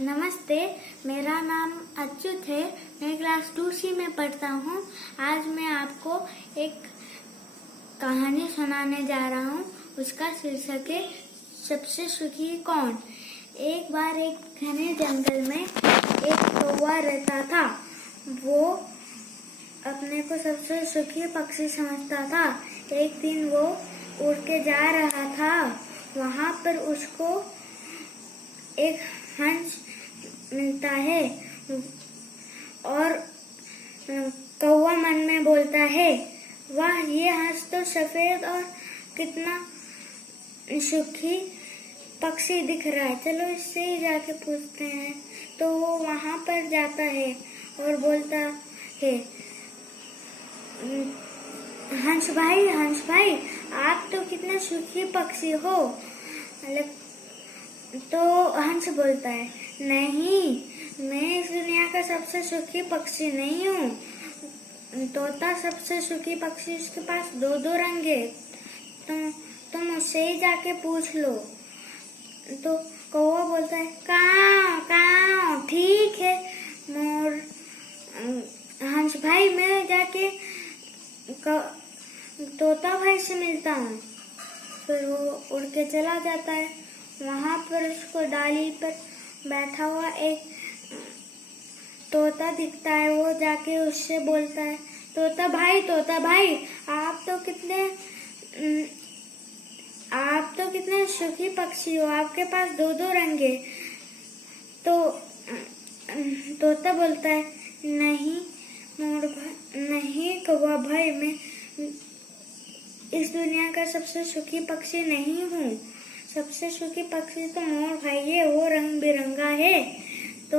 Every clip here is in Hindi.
नमस्ते, मेरा नाम अच्युत है। मैं क्लास 2C में पढ़ता हूँ। आज मैं आपको एक कहानी सुनाने जा रहा हूँ। उसका शीर्षक है सबसे सुखी कौन। एक बार एक घने जंगल में एक कौवा रहता था। वो अपने को सबसे सुखी पक्षी समझता था। एक दिन वो उड़ के जा रहा था। वहाँ पर उसको एक हंस मिलता है और कौवा मन में बोलता है, वाह, ये हंस तो सफेद और कितना सुखी पक्षी दिख रहा है। चलो इससे ही जाके पूछते हैं। तो वो वहाँ पर जाता है और बोलता है, हंस भाई, आप तो कितने सुखी पक्षी हो। तो हंस बोलता है, नहीं, मैं इस दुनिया का सबसे सुखी पक्षी नहीं हूँ। तोता सबसे सुखी पक्षी, उसके पास दो रंग है। तुम उससे ही जाके पूछ लो। तो कौवा बोलता है, काऊ, ठीक है मोर हंस भाई, मैं जाके तोता भाई से मिलता हूँ। फिर वो उड़ के चला जाता है। वहाँ पर उसको डाली पर बैठा हुआ एक तोता दिखता है। वो जाके उससे बोलता है, तोता भाई, आप तो कितने सुखी पक्षी हो। आपके पास दो रंग है। तो तोता बोलता है, नहीं कौवा भाई, मैं इस दुनिया का सबसे सुखी पक्षी नहीं हूँ। सबसे सुखी पक्षी तो मोर भाई है, वो रंग बिरंगा है। तो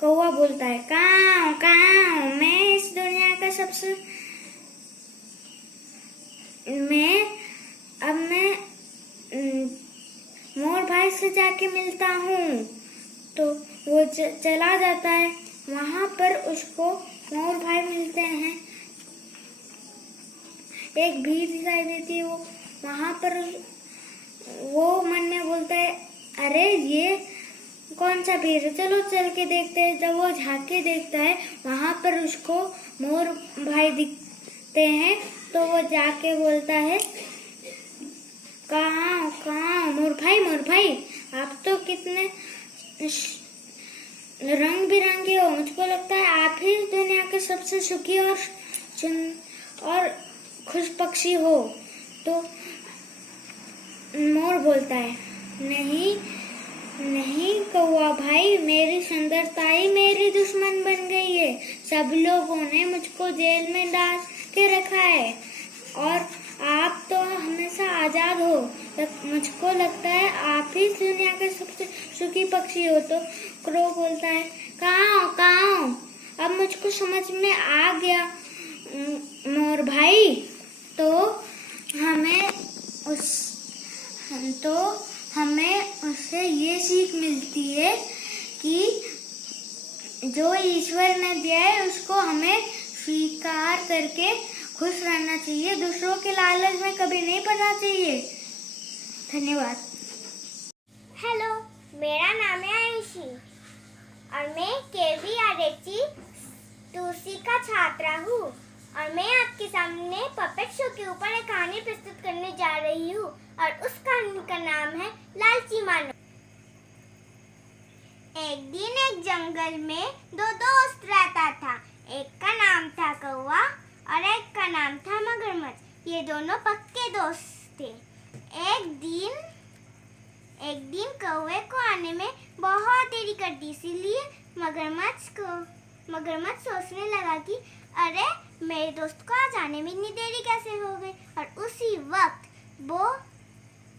कौवा बोलता है, काऊ, मैं इस दुनिया का मैं मोर भाई से जाके मिलता हूँ। तो वो चला जाता है। वहाँ पर उसको मोर भाई मिलते हैं। एक भीड़ दिखाई देती है। वो वहाँ पर वो मन में बोलता है, अरे ये कौन सा भीड़ है, चलो चल के देखते हैं। जब वो झाँक के देखता है, वहाँ पर उसको मोर भाई दिखते हैं। तो वो जाके बोलता है, कहाँ मोर भाई, आप तो कितने रंग बिरंगे हो। मुझको लगता है आप ही इस दुनिया के सबसे सुखी और खुश पक्षी हो। तो मोर बोलता है, नहीं कौवा भाई, मेरी सुंदरता ही मेरी दुश्मन बन गई है। सब लोगों ने मुझको जेल में डाल के रखा है और आप तो हमेशा आजाद हो। मुझको लगता है आप ही इस दुनिया के सबसे सुखी पक्षी हो। तो क्रो बोलता है, काऊ, अब मुझको समझ में आ गया मोर भाई। तो हमें उससे ये सीख मिलती है कि जो ईश्वर ने दिया है उसको हमें स्वीकार करके खुश रहना चाहिए। दूसरों के लालच में कभी नहीं पड़ना चाहिए। धन्यवाद। हेलो, मेरा नाम है आयुषी और मैं KVRHE 2C का छात्रा हूँ और मैं आपके सामने पपेट शो के ऊपर एक कहानी प्रस्तुत करने जा रही हूँ और उस कहानी का नाम है लालची मानव। एक दिन एक जंगल में दो दोस्त रहता था। एक का नाम था कौवा और एक का नाम था मगरमच्छ। ये दोनों पक्के दोस्त थे। एक दिन कौवे को आने में बहुत देरी कर दी, इसीलिए मगरमच्छ सोचने लगा कि अरे, मेरे दोस्त को आ जाने में इतनी देरी कैसे हो गई। और उसी वक्त वो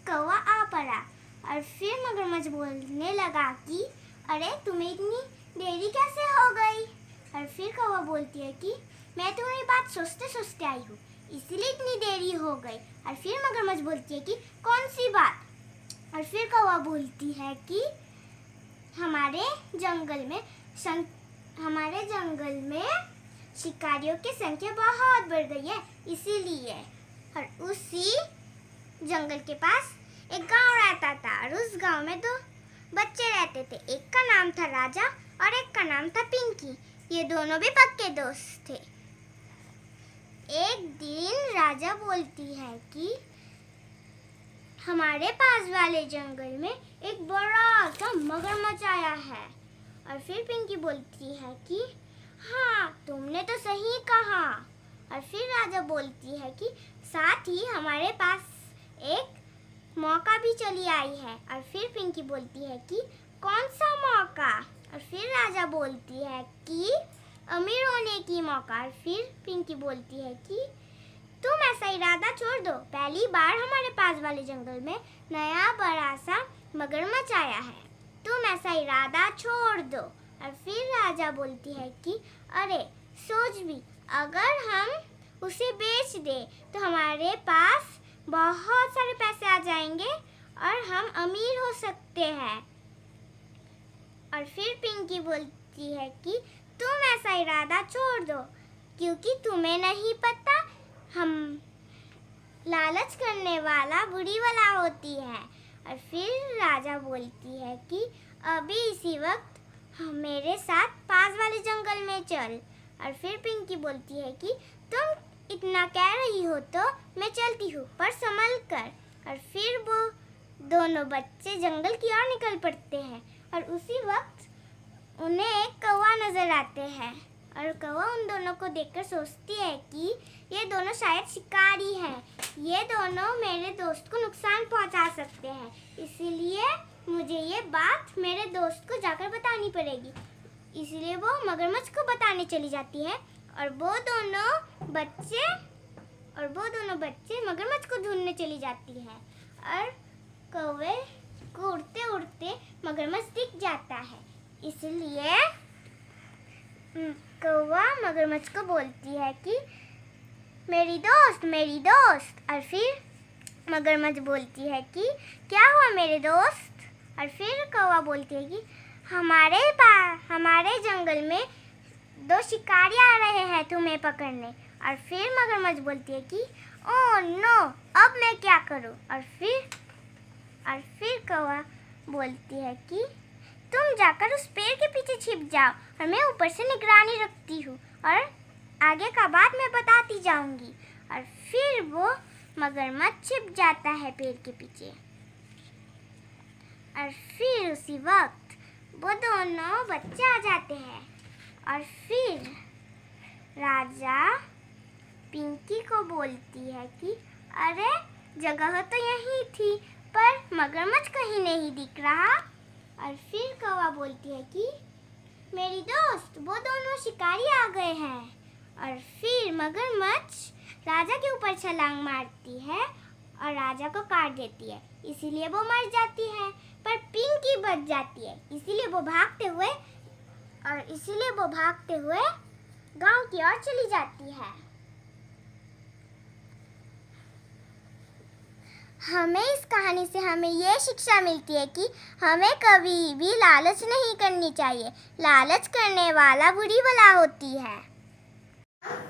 कौवा आ पड़ा और फिर मगरमच्छ बोलने लगा कि अरे, तुम्हें इतनी देरी कैसे हो गई। और फिर कौवा बोलती है कि मैं तुम्हारी बात सोचते सोचते आई हूँ, इसीलिए इतनी देरी हो गई। और फिर मगरमच्छ बोलती है कि कौन सी बात। और फिर कौवा बोलती है कि हमारे जंगल में शिकारियों की संख्या बहुत बढ़ गई है, इसीलिए। और उसी जंगल के पास एक गांव रहता था और उस गांव में दो बच्चे रहते थे। एक का नाम था राजा और एक का नाम था पिंकी। ये दोनों भी पक्के दोस्त थे। एक दिन राजा बोलती है कि हमारे पास वाले जंगल में एक बड़ा सा मगरमच्छ आया है। और फिर पिंकी बोलती है कि हाँ, तुमने तो सही कहा। और फिर राजा बोलती है कि साथ ही हमारे पास एक मौका भी चली आई है। और फिर पिंकी बोलती है कि कौन सा मौका? और फिर राजा बोलती है कि अमीर होने की मौका। और फिर पिंकी बोलती है कि तुम ऐसा इरादा छोड़ दो, पहली बार हमारे पास वाले जंगल में नया बड़ा सा मगरमच्छ आया है, तुम ऐसा इरादा छोड़ दो। और फिर राजा बोलती है कि अरे सोच भी, अगर हम उसे बेच दें तो हमारे पास बहुत सारे पैसे आ जाएंगे और हम अमीर हो सकते हैं। और फिर पिंकी बोलती है कि तुम ऐसा इरादा छोड़ दो, क्योंकि तुम्हें नहीं पता हम लालच करने वाला बुरी बला होती है। और फिर राजा बोलती है कि अभी इसी वक्त मेरे साथ पास वाले जंगल में चल। और फिर पिंकी बोलती है कि तुम इतना कह रही हो तो मैं चलती हूँ, पर संभल कर। और फिर वो दोनों बच्चे जंगल की ओर निकल पड़ते हैं और उसी वक्त उन्हें एक कौवा नजर आते हैं। और कौवा उन दोनों को देखकर सोचती है कि ये दोनों शायद शिकारी हैं, ये दोनों मेरे दोस्त को नुकसान पहुंचा सकते हैं, इसलिए मुझे ये बात मेरे दोस्त को जाकर बतानी पड़ेगी। इसलिए वो मगरमच्छ को बताने चली जाती है और वो दोनों बच्चे मगरमच्छ को ढूंढने चली जाती है। और कौवे को उड़ते उड़ते मगरमच्छ दिख जाता है, इसलिए कौवा मगरमच्छ को बोलती है कि मेरी दोस्त। और फिर मगरमच्छ बोलती है कि क्या हुआ मेरे दोस्त? और फिर कौवा बोलती है कि हमारे जंगल में दो शिकारी आ रहे हैं तुम्हें पकड़ने। और फिर मगरमच्छ बोलती है कि ओह नो, अब मैं क्या करूं? और फिर कौवा बोलती है कि तुम जाकर उस पेड़ के पीछे छिप जाओ और मैं ऊपर से निगरानी रखती हूँ और आगे का बात मैं बताती जाऊंगी। और फिर वो मगरमच्छ छिप जाता है पेड़ के पीछे। और फिर उसी वक्त वो दोनों बच्चे आ जाते हैं। और फिर राजा पिंकी को बोलती है कि अरे जगह तो यही थी, पर मगरमच्छ कहीं नहीं दिख रहा। और फिर कौवा बोलती है कि मेरी दोस्त, वो दोनों शिकारी आ गए हैं। और फिर मगरमच्छ राजा के ऊपर छलांग मारती है और राजा को काट देती है, इसीलिए वो मर जाती है। पर पिंकी बच जाती है, इसीलिए वो भागते हुए गांव की ओर चली जाती है। हमें इस कहानी से हमें ये शिक्षा मिलती है कि हमें कभी भी लालच नहीं करनी चाहिए, लालच करने वाला बुरी बला होती है।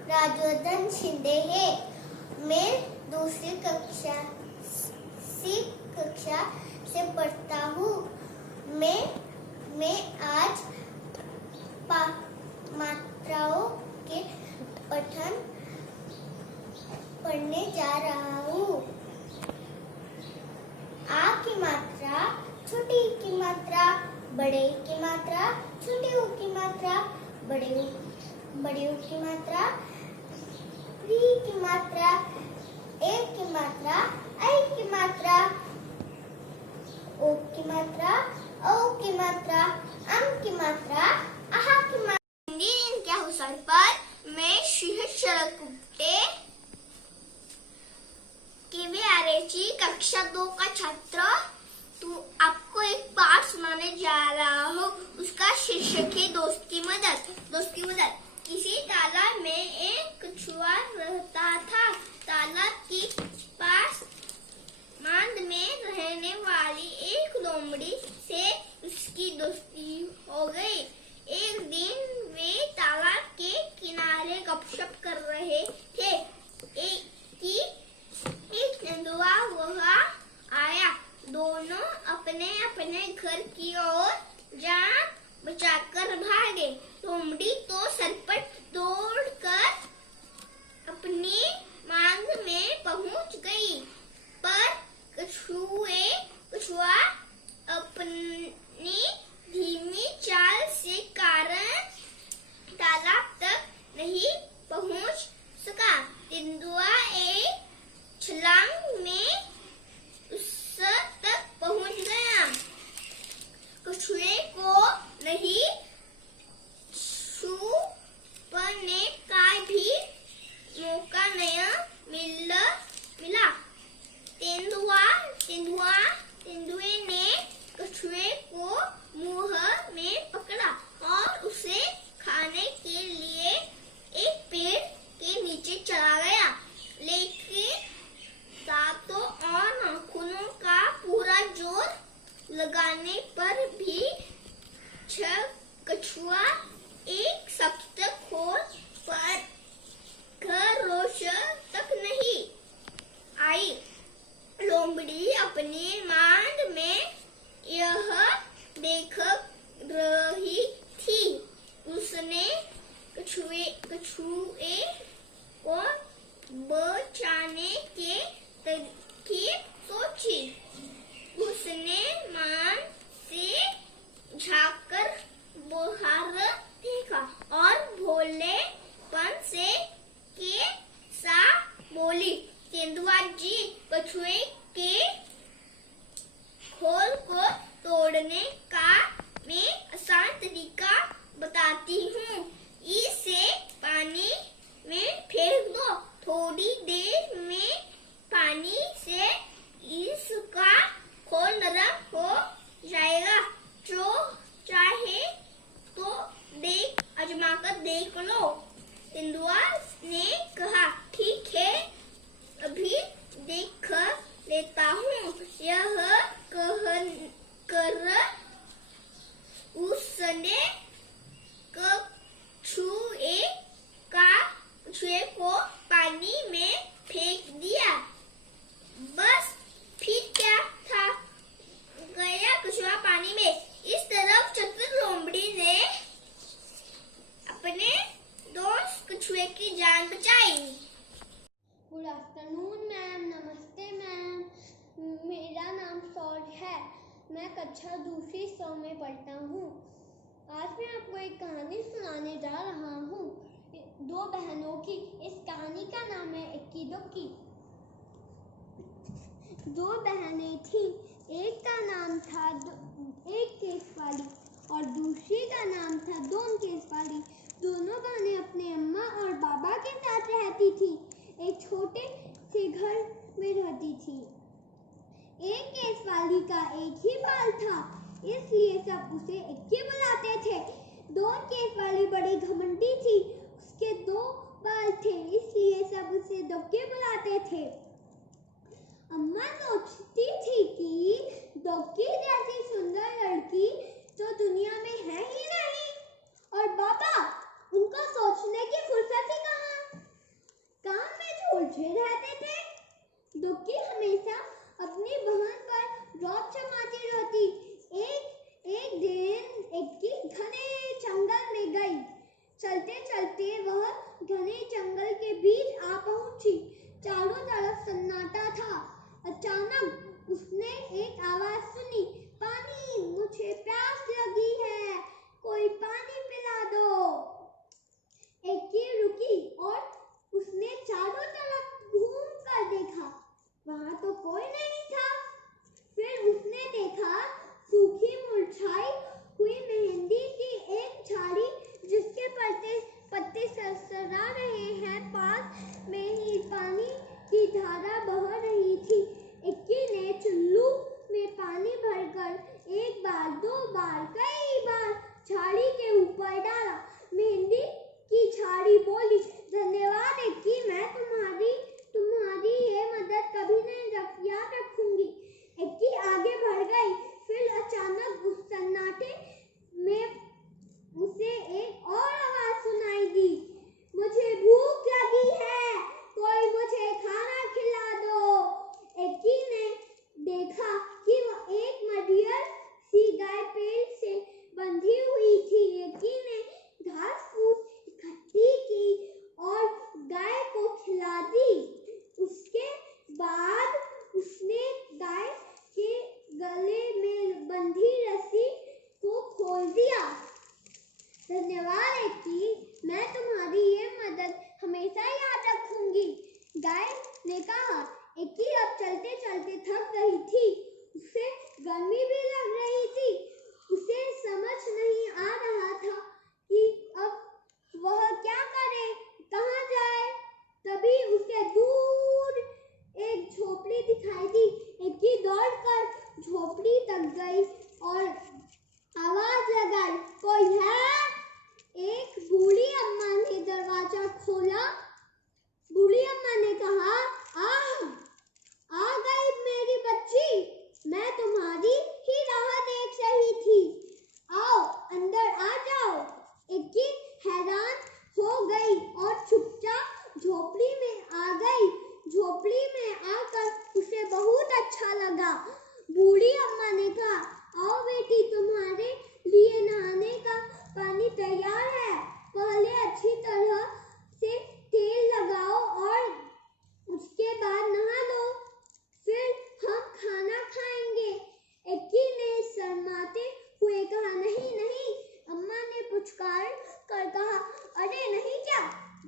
राजवर्धन शिंदे है। मैं दूसरी कक्षा से पढ़ता हूँ। मैं आज मात्राओं के पठन पढ़ने जा रहा हूँ। आ की मात्रा, छोटी की मात्रा, बड़े की मात्रा, छोटी ऊ की मात्रा, बड़ी ऊ की मात्रा, री की मात्रा, ए की मात्रा, आई की मात्रा, ओ की मात्रा, औ की मात्रा, अम की मात्रा, आहा की मात्रा। हिंदी दिन के अवसर पर मैं श्री शरद गुप्ते KVRHE कक्षा 2 का छात्र आपको एक पाठ सुनाने जा रहा हूँ। उसका शीर्षक है दोस्त की मदद। किसी तालाब में एक कछुआ रहता था। तालाब के पास मांद में रहने वाली एक लोमड़ी से उसकी दोस्ती हो गई। एक दिन वे तालाब के किनारे गपशप कर रहे थे कि एक तेंदुआ वहां आया अपने घर की ओर जान बचाकर भागे। लोमड़ी तो सरपट दौड़कर अपनी मांग में पहुंच गई, पर कछुआ अपनी धीमी चाल से कारण तालाब तक नहीं पहुंच सका। तेंदुआ एक छलांग में उस तक पहुंच गया। कछुए को नहीं छूने का भी मौका नहीं मिला। तेंदुए ने कछुए को मुंह में पकड़ा और उसे खाने के लिए एक पेड़ के नीचे चला गया। लेकिन दांतों और नाखूनों का पूरा जोर लगाने पर भी कछुआ एक सख्त खोल पर खरोच तक नहीं आई। लोमड़ी अपनी मांग में यह देख रही थी। उसने कछुए को बचाने के तरकीब सोची। उसने मान से झांककर बाहर देखा और भोलेपन से के साथ बोली, तेंदुआ जी, कछुए के खोल को तोड़ने का मैं आसान तरीका बताती हूँ। इसे पानी में फेंक दो। थोड़ी देर में पानी से इसका खोल नरम हो जाएगा। जो चाहे तो आजमा कर देख लो। तेंदुआ ने कहा, ठीक है, अभी देख लेता हूँ। यह कर उसने कछुए को पानी में फेंक दिया। बस फिर क्या था, गया कछुआ पानी में। इस तरफ चतुर लोमड़ी ने अपने दोस्त कछुए की जान बचाई। Good afternoon ma'am. नमस्ते मैम। मेरा नाम सौर्य है। मैं कक्षा दूसरी सौ में पढ़ता हूँ। आज मैं आपको एक कहानी सुनाने जा रहा हूँ, दो बहनों की। इस कहानी का नाम है इक्की दुक्की। दो बहनें थीं। एक का नाम था एक केस वाली और दूसरी का नाम था दोन केस वाली। दोनों बहनें अपने अम्मा और बाबा के साथ रहती थी। एक छोटे से घर में रहती थी। एक केस वाली का एक ही बाल था, इसलिए सब उसे इक्की बुलाते थे। दोन केस वाली बड़ी घमंडी थी, उसके दो बाल थे, इसलिए सब उसे दुक्की बुलाते थे। अम्मा सोचती थी कि दुक्की जैसी सुंदर लड़की तो दुनिया में है ही नहीं, और बाबा, उनका सोचने की फुर्सत ही कहाँ। काम में उलझे रहते थे। दुक्की हमेशा अपनी बहन पर रौब जमाती रहती। एक दिन इक्की घने जंगल में गई। चलते चलते वह घने जंगल के बीच आ पहुंची। चारों तरफ सन्नाटा था। अचानक उसने एक आवाज सुनी, पानी, मुझे प्यास लगी है, कोई पानी पिला दो। इक्की रुकी और उसने चारों तरफ घूम कर देखा, वहां तो कोई नहीं था। फिर उसने देखा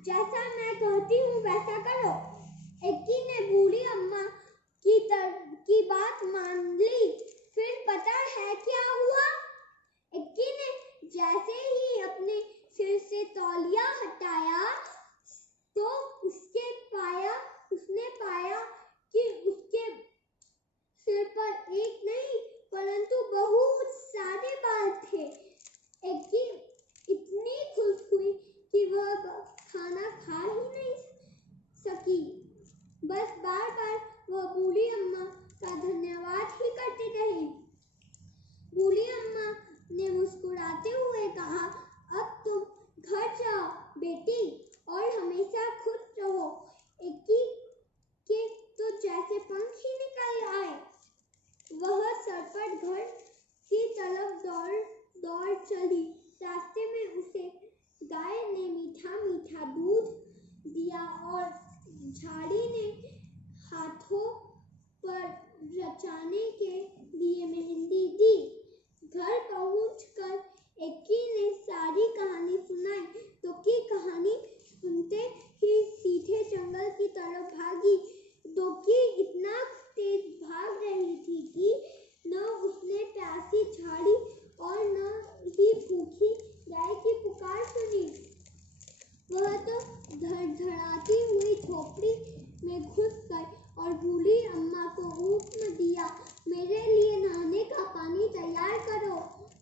जैसा मैं कहती हूँ वैसा करो। एक्की ने बूढ़ी अम्मा की बात मान ली। फिर पता है क्या हुआ? एक्की ने जैसे ही अपने सिर से तौलिया हटाया तो उसने पाया कि उसके सिर पर एक नहीं परंतु बहुत सारे बाल थे। एक्की इतनी खुश हुई कि वह खाना खा ही नहीं सकी। बस बार बार वह बूढ़ी अम्मा का धन्यवाद ही करती रही। बूढ़ी अम्मा ने मुस्कुराते हुए कहा, अब तुम घर जाओ बेटी और हमेशा खुश रहो। एक्की के तो जैसे पंख ही निकल आए। वह सरपट घर की तरफ दौड़ चली। रास्ते में उसे गाय ने मीठा मीठा दूध दिया और झाड़ी ने हाथों पर रचाने के लिए मेहंदी दी। घर पहुंचकर एक्की ने सारी कहानी सुनाई। दोक्की कहानी सुनते ही सीधे जंगल की तरफ भागी। दोक्की इतना तेज भाग रही थी कि न उसने प्यासी झाड़ी और न ही भूखी गाय की पुकार सुनी। वह तो धड़धड़ाती हुई झोपड़ी में घुस गई और बूढ़ी अम्मा को हुक्म दिया, मेरे लिए नहाने का पानी तैयार करो।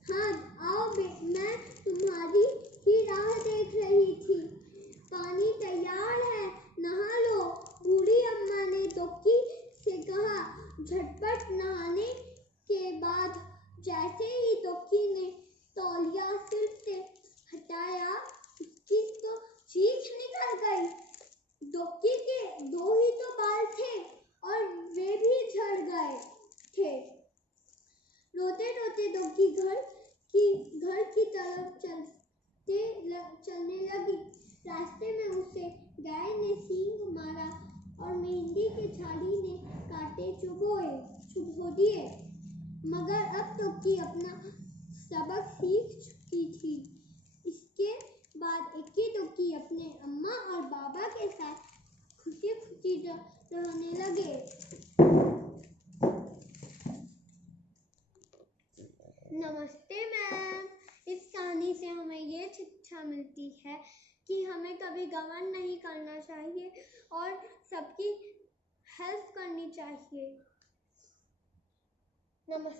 हाँ आओ मैं तुम्हारी ही राह देख रही थी। पानी तैयार है, नहा लो। बूढ़ी अम्मा ने दोक्की से कहा। झटपट नहाने के बाद जैसे ही दोक्की ने तौलिया सिर से हटाया उसकी तो चीख निकल गई। दोक्की के दो ही तो बाल थे और वे भी झड़ गए थे। रोते रोते दोक्की घर की तरफ चलने लगी। रास्ते में उसे गाय ने सींग मारा और मेहंदी की झाड़ी ने कांटे चुभो दिए। मगर अब दोक्की अपना सबक सीख चुकी थी। इसके बाद एक्की दोक्की अपने अम्मा और बाबा के साथ खुशी खुशी रहने लगे। नमस्ते मैम। इस कहानी से हमें ये शिक्षा मिलती है कि हमें कभी घमंड नहीं करना चाहिए और सबकी हेल्प करनी चाहिए। नमस्ते।